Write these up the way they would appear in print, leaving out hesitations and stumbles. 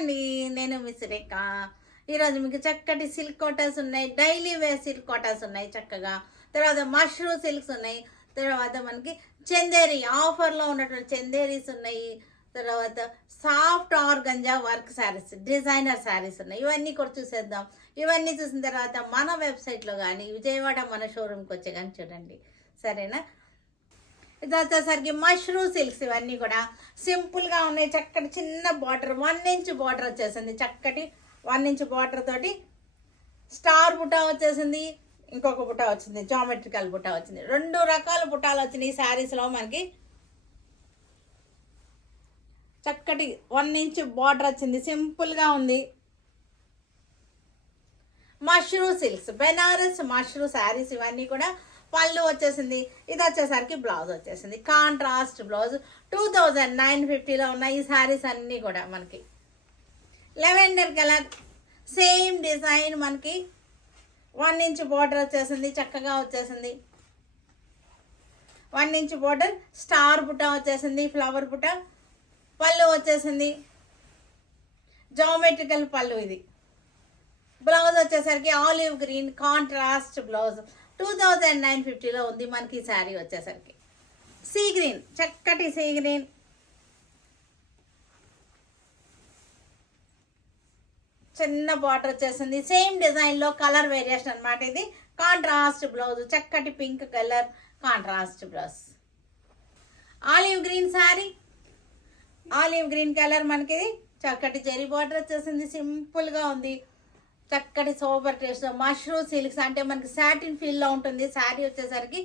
అండి, నేను మిస్ రేఖ. ఈరోజు మీకు చక్కటి సిల్క్ కోటాస్ ఉన్నాయి, డైలీ వేర్ సిల్క్ కోటాస్ ఉన్నాయి చక్కగా. తర్వాత మష్రూమ్ సిల్క్స్ ఉన్నాయి. తర్వాత మనకి చందేరి ఆఫర్లో ఉన్నటువంటి చందేరీస్ ఉన్నాయి. తర్వాత soft organza work saris, designer saris ఉన్నాయి. ఇవన్నీ కూడా చూసేద్దాం. ఇవన్నీ చూసిన తర్వాత మన వెబ్సైట్లో కానీ విజయవాడ మన షోరూమ్కి వచ్చే కానీ చూడండి, సరేనా? ఇది వచ్చేసరికి మష్రూమ్ సిల్క్స్. ఇవన్నీ కూడా సింపుల్గా ఉన్నాయి. చక్కటి చిన్న బార్డర్, 1 ఇంచ్ బార్డర్ వచ్చేసింది. చక్కటి 1 ఇంచ్ బార్డర్ తోటి స్టార్ బుటా వచ్చేసింది. ఇంకొక బుటా వచ్చింది, జామెట్రికల్ బుటా వచ్చింది. 2 రకాల బుటాలు వచ్చినాయి ఈ శారీస్లో మనకి. చక్కటి 1 ఇంచ్ బార్డర్ వచ్చింది, సింపుల్గా ఉంది. Mushroom silks, Banaras mushroom saris ఇవన్నీ కూడా. పళ్ళు వచ్చేసింది. ఇది వచ్చేసరికి బ్లౌజ్ వచ్చేసింది, కాంట్రాస్ట్ బ్లౌజ్. 2950లో ఉన్నాయి ఈ శారీస్ అన్నీ కూడా మనకి. లెవెండర్ కలర్, సేమ్ డిజైన్ మనకి. 1 ఇంచ్ బార్డర్ వచ్చేసింది, చక్కగా వచ్చేసింది. 1 ఇంచ్ బార్డర్, స్టార్ బుటా వచ్చేసింది, ఫ్లవర్ బుటా. పళ్ళు వచ్చేసింది, జామెట్రికల్ పళ్ళు. ఇది బ్లౌజ్ వచ్చేసరికి ఆలివ్ గ్రీన్ కాంట్రాస్ట్ బ్లౌజ్. 2950లో ఉంది మనకి ఈ శారీ వచ్చేసరికి. సీ గ్రీన్, చక్కటి సీ గ్రీన్. చిన్న బార్డర్ వచ్చేసింది, సేమ్ డిజైన్లో కలర్ వేరియేషన్ అనమాట. ఇది కాంట్రాస్ట్ బ్లౌజ్, చక్కటి pink colour contrast blouse. Olive green sari, olive green colour మనకి. చక్కటి జెరీ బార్డర్ వచ్చేసింది, సింపుల్గా ఉంది. చక్కటి సోబర్ టేస్ట్. మష్రూమ్ సిల్క్స్ అంటే మనకి సాటిన్ ఫీల్లో ఉంటుంది. శారీ వచ్చేసరికి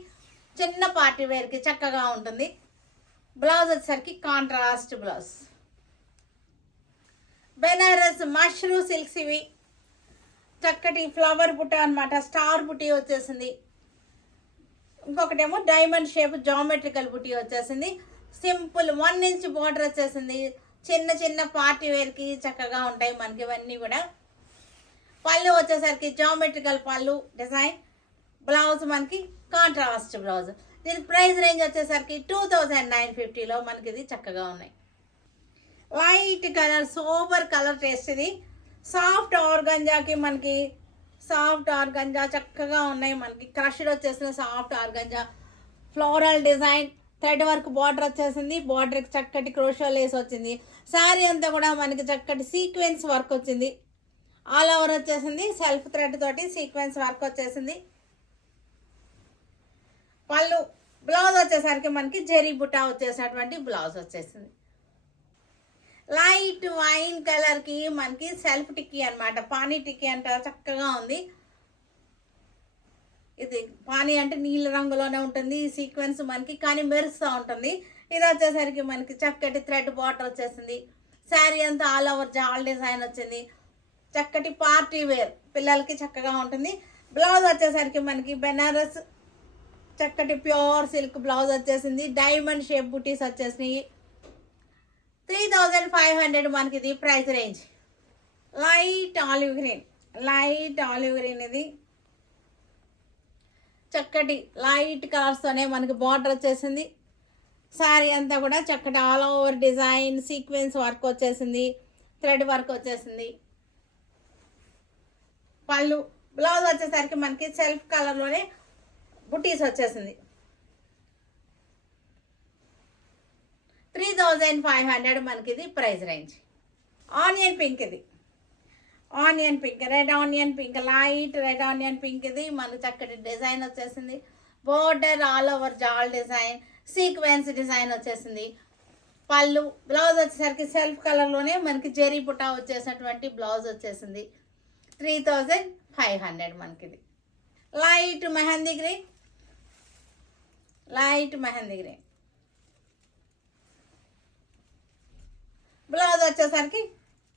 చిన్న పార్టీ వేర్కి చక్కగా ఉంటుంది. బ్లౌజ్ వచ్చేసరికి contrast blouse. Banaras mushroom silks ఇవి. చక్కటి ఫ్లవర్ బుట్ట అనమాట, స్టార్ బుటీ వచ్చేసింది. ఇంకొకటేమో డైమండ్ షేప్ జామెట్రికల్ బుటీ వచ్చేసింది. సింపుల్ 1 ఇంచ్ బార్డర్ వచ్చేసింది. చిన్న చిన్న పార్టీ వేర్కి చక్కగా ఉంటాయి మనకి ఇవన్నీ కూడా. పళ్ళు వచ్చేసరికి జామెట్రికల్ పళ్ళు డిజైన్. బ్లౌజ్ మనకి కాంట్రాస్ట్ బ్లౌజ్. దీని ప్రైస్ రేంజ్ వచ్చేసరికి 2950లో మనకి ఇది చక్కగా ఉన్నాయి. White colour, sober colour taste. ఇది సాఫ్ట్ ఆర్గంజాకి మనకి. సాఫ్ట్ ఆర్గంజా చక్కగా ఉన్నాయి మనకి. క్రష్డ్ వచ్చేసిన soft organza, floral design, thread work border వచ్చేసింది. బార్డర్కి చక్కటి క్రోషో లేస్ వచ్చింది. శారీ అంతా కూడా మనకి చక్కటి సీక్వెన్స్ వర్క్ వచ్చింది. ఆల్ ఓవర్ వచ్చేసింది, సెల్ఫ్ థ్రెడ్ తోటి సీక్వెన్స్ వర్క్ వచ్చేసింది. పళ్ళు, బ్లౌజ్ వచ్చేసరికి మనకి జెరీ బుటా వచ్చేసినటువంటి బ్లౌజ్ వచ్చేసింది. లైట్ వైన్ కలర్కి మనకి సెల్ఫ్ టిక్కీ అనమాట, పానీ టిక్కీ అంటారు. చక్కగా ఉంది. ఇది పానీ అంటే నీళ్ళ రంగులోనే ఉంటుంది ఈ సీక్వెన్స్ మనకి, కానీ మెరుస్తూ ఉంటుంది. ఇది వచ్చేసరికి మనకి చక్కటి థ్రెడ్ బార్డర్ వచ్చేసింది. శారీ అంతా ఆల్ ఓవర్ జాల్ డిజైన్ వచ్చింది. చక్కటి పార్టీ వేర్ పిల్లలకి చక్కగా ఉంటుంది. బ్లౌజ్ వచ్చేసరికి మనకి బెనారస్ చక్కటి ప్యూర్ సిల్క్ బ్లౌజ్ వచ్చేసింది. డైమండ్ షేప్ బుటీస్ వచ్చేసినాయి. 3500 మనకి ఇది price range. Light olive green, light olive green. ఇది చక్కటి లైట్ కలర్స్తోనే మనకి బార్డర్ వచ్చేసింది. శారీ అంతా కూడా చక్కటి all over design sequence work వచ్చేసింది, థ్రెడ్ వర్క్ వచ్చేసింది. పళ్ళు, బ్లౌజ్ వచ్చేసరికి మనకి సెల్ఫ్ కలర్లోనే బుటీస్ వచ్చేసింది. 3500 మనకి ఇది ప్రైస్ రేంజ్. ఆనియన్ పింక్, ఇది onion pink, red onion pink, light red onion pink. ఇది మనకి చక్కటి డిజైన్ వచ్చేసింది. బోర్డర్ ఆల్ ఓవర్ జాల్ డిజైన్, సీక్వెన్స్ డిజైన్ వచ్చేసింది. పళ్ళు, బ్లౌజ్ వచ్చేసరికి సెల్ఫ్ కలర్లోనే మనకి జెరీ బుటా వచ్చేసినటువంటి బ్లౌజ్ వచ్చేసింది. 3500 మనకి ఇది. Light mehndi green, light mehndi green. Blouse వచ్చేసరికి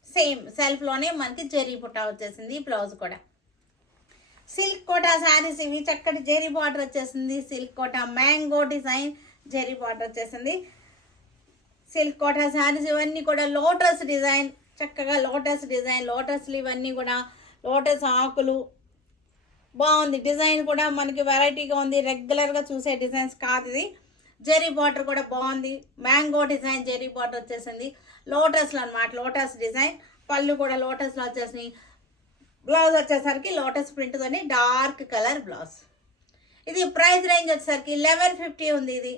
సేమ్ సెల్ఫ్లోనే మనకి జెరీ బుటా వచ్చేసింది. బ్లౌజ్ కూడా సిల్క్ కోటా శారీస్ ఇవి. చక్కటి జెరీ బార్డర్ వచ్చేసింది. Silk Kota mango design zari border వచ్చేసింది. సిల్క్ కోటా శారీస్ ఇవన్నీ కూడా లోటస్ డిజైన్, చక్కగా లోటస్ డిజైన్. లోటస్లు ఇవన్నీ కూడా లోటస్ ఆకులు. బాగుంది డిజైన్ కూడా మనకి, వెరైటీగా ఉంది. రెగ్యులర్గా చూసే డిజైన్స్ కాదు ఇది. జెరీ బార్డర్ కూడా బాగుంది. మ్యాంగో డిజైన్ జెరీ బార్డర్ వచ్చేసింది. లోటస్లో అనమాట, లోటస్ డిజైన్. పళ్ళు కూడా లోటస్లో వచ్చేసినాయి. బ్లౌజ్ వచ్చేసరికి లోటస్ ప్రింట్తోని డార్క్ కలర్ బ్లౌజ్. ఇది ప్రైస్ రేంజ్ వచ్చేసరికి 1150 ఉంది. ఇది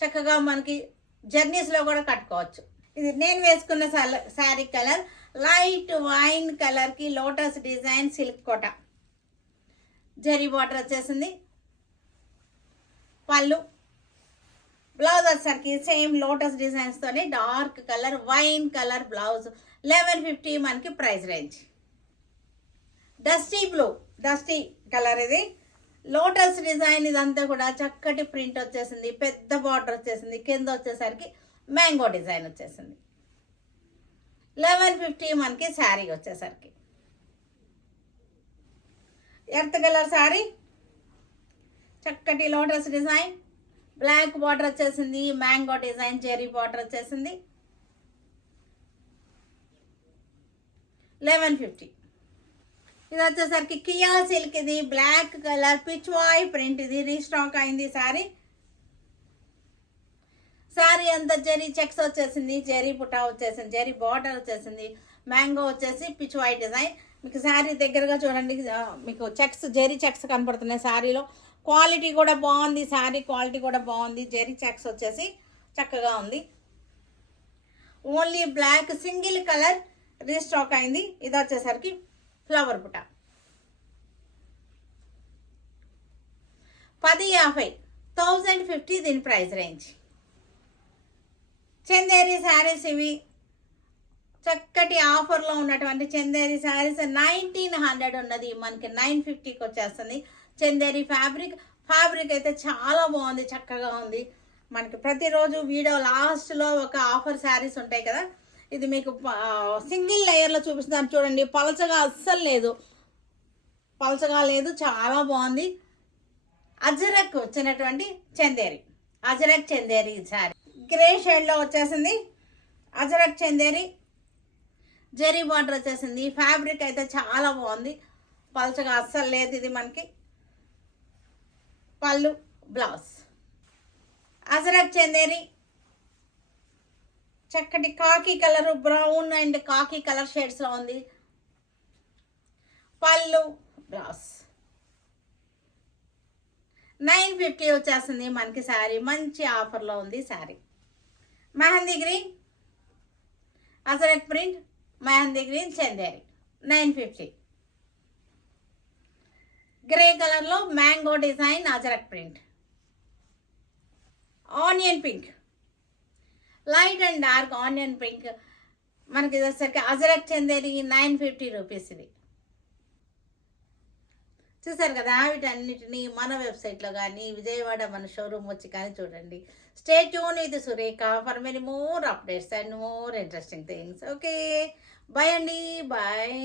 చక్కగా మనకి జర్నీస్లో కూడా కట్టుకోవచ్చు. ఇది నేను వేసుకున్న శారీ కలర్ లైట్ వైన్ కలర్కి lotus design silk Kota zari border వచ్చేసింది. పళ్ళు బ్లౌజ్ వచ్చేసరికి సేమ్ లోటస్ డిజైన్స్తోనే dark colour wine colour blouse 1150 మనకి ప్రైస్ రేంజ్. డస్టీ కలర్ ఇది లోటస్ డిజైన్. ఇదంతా కూడా చక్కటి ప్రింట్ వచ్చేసింది, పెద్ద బార్డర్ వచ్చేసింది, కింద వచ్చేసరికి మ్యాంగో డిజైన్ వచ్చేసింది. 1150 మనకి శారీ వచ్చేసరికి. ఎర్త్ కలర్ శారీ, చక్కటి లోటస్ డిజైన్, బ్లాక్ బార్డర్ వచ్చేసింది, మ్యాంగో డిజైన్ జెరీ బార్డర్ వచ్చేసింది. 1150. ఇది వచ్చేసరికి కియా సిల్క్. ఇది బ్లాక్ కలర్ పిచ్వాయ్ ప్రింట్. ఇది రీస్టాక్ అయింది శారీ. శారీ అంతా జెరీ చెక్స్ వచ్చేసింది, జెరీ పుటా వచ్చేసింది, జెరీ బార్డర్ వచ్చేసింది, మ్యాంగో వచ్చేసి పిచ్వాయ్ డిజైన్. మీకు శారీ దగ్గరగా చూడండి, మీకు చెక్స్ జెరీ చెక్స్ కనపడుతున్నాయి శారీలో. క్వాలిటీ కూడా బాగుంది, శారీ క్వాలిటీ కూడా బాగుంది. జెరీ చెక్స్ వచ్చేసి చక్కగా ఉంది. Only black single colour restock అయింది. ఇది వచ్చేసరికి ఫ్లవర్ పుట. 1050 1050 దీని ప్రైస్ రేంజ్. చందేరి శారీస్ ఇవి చక్కటి ఆఫర్లో ఉన్నటువంటి చందేరి శారీస్ 1900 ఉన్నది, మనకి 950కి వచ్చేస్తుంది. చందేరి ఫ్యాబ్రిక్ అయితే చాలా బాగుంది, చక్కగా ఉంది. మనకి ప్రతిరోజు వీడియో లాస్ట్లో ఒక ఆఫర్ శారీస్ ఉంటాయి కదా, ఇది మీకు సింగిల్ లేయర్లో చూపిస్తున్నాను చూడండి. పలచగా అస్సలు లేదు, పలచగా లేదు, చాలా బాగుంది. అజరక్ వచ్చినటువంటి చందేరి, అజరక్ చందేరి శారీ గ్రే షేడ్లో వచ్చేసింది. అజరక్ చందేరి జెరీ బార్డర్ వచ్చేసింది. ఫ్యాబ్రిక్ అయితే చాలా బాగుంది, పలచగా అస్సలు లేదు. ఇది మనకి పళ్ళు బ్లౌజ్. అజరక్ చందేరి చక్కటి khaki colour, brown and khaki colour షేడ్స్లో ఉంది. పళ్ళు బ్లౌజ్. 950 వచ్చేస్తుంది మనకి శారీ. మంచి ఆఫర్లో ఉంది sari. Mehndi green Ajrakh print, mehndi green Chanderi 950. Grey కలర్లో mango design Ajrakh print. Onion pink, light and dark onion pink మనకి వచ్చేసరికి అజరక్ చందేరి 950 రూపీస్. ఇది చూసారు కదా. వీటన్నిటిని మన వెబ్సైట్లో కానీ విజయవాడ మన షోరూమ్ వచ్చి కానీ చూడండి. Stay tune with Surekha for many more updates and more interesting things. Okay, bye అండి, బాయ్.